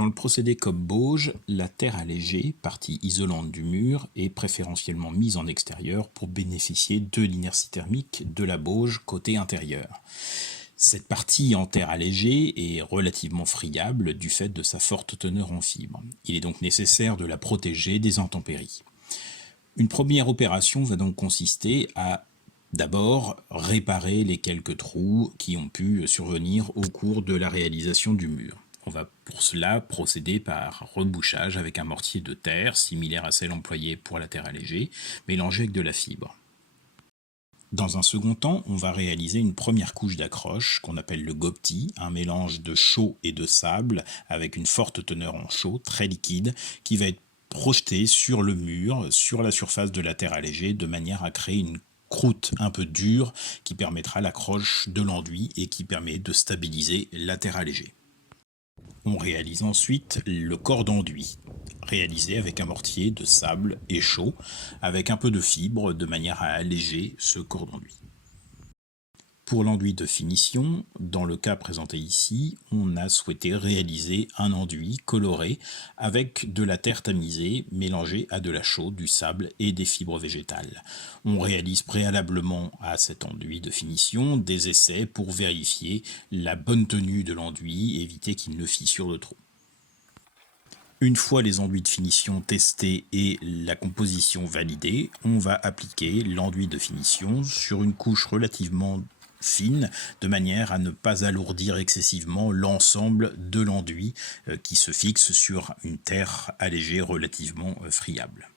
Dans le procédé Cobb-Bauge, la terre allégée, partie isolante du mur, est préférentiellement mise en extérieur pour bénéficier de l'inertie thermique de la bauge côté intérieur. Cette partie en terre allégée est relativement friable du fait de sa forte teneur en fibres. Il est donc nécessaire de la protéger des intempéries. Une première opération va donc consister à d'abord réparer les quelques trous qui ont pu survenir au cours de la réalisation du mur. On va pour cela procéder par rebouchage avec un mortier de terre, similaire à celle employée pour la terre allégée, mélangé avec de la fibre. Dans un second temps, on va réaliser une première couche d'accroche qu'on appelle le gobti, un mélange de chaux et de sable avec une forte teneur en chaux, très liquide, qui va être projeté sur le mur, sur la surface de la terre allégée, de manière à créer une croûte un peu dure qui permettra l'accroche de l'enduit et qui permet de stabiliser la terre allégée. On réalise ensuite le corps d'enduit, réalisé avec un mortier de sable et chaux, avec un peu de fibre de manière à alléger ce corps d'enduit. Pour l'enduit de finition, dans le cas présenté ici, on a souhaité réaliser un enduit coloré avec de la terre tamisée mélangée à de la chaux, du sable et des fibres végétales. On réalise préalablement à cet enduit de finition des essais pour vérifier la bonne tenue de l'enduit, éviter qu'il ne fissure de trop. Une fois les enduits de finition testés et la composition validée, on va appliquer l'enduit de finition sur une couche relativement fine, de manière à ne pas alourdir excessivement l'ensemble de l'enduit qui se fixe sur une terre allégée relativement friable.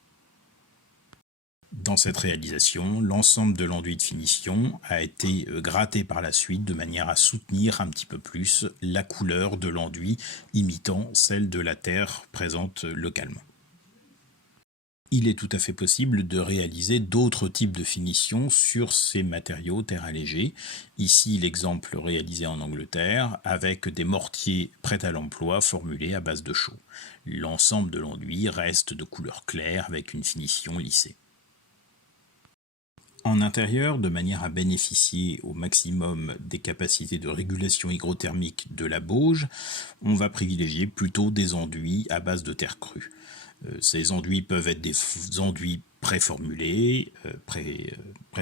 Dans cette réalisation, l'ensemble de l'enduit de finition a été gratté par la suite de manière à soutenir un petit peu plus la couleur de l'enduit imitant celle de la terre présente localement. Il est tout à fait possible de réaliser d'autres types de finitions sur ces matériaux terre allégée. Ici, l'exemple réalisé en Angleterre avec des mortiers prêts à l'emploi formulés à base de chaux. L'ensemble de l'enduit reste de couleur claire avec une finition lissée. En intérieur, de manière à bénéficier au maximum des capacités de régulation hygrothermique de la bauge, on va privilégier plutôt des enduits à base de terre crue. Ces enduits peuvent être des enduits préformulés, prêts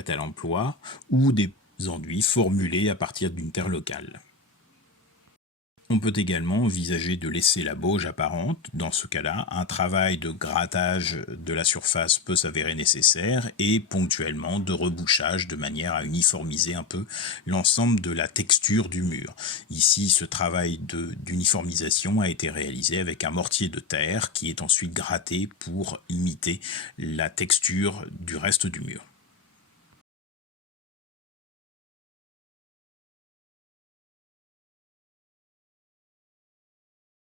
à l'emploi, ou des enduits formulés à partir d'une terre locale. On peut également envisager de laisser la bauge apparente. Dans ce cas-là, un travail de grattage de la surface peut s'avérer nécessaire et ponctuellement de rebouchage de manière à uniformiser un peu l'ensemble de la texture du mur. Ici, ce travail d'uniformisation a été réalisé avec un mortier de terre qui est ensuite gratté pour imiter la texture du reste du mur.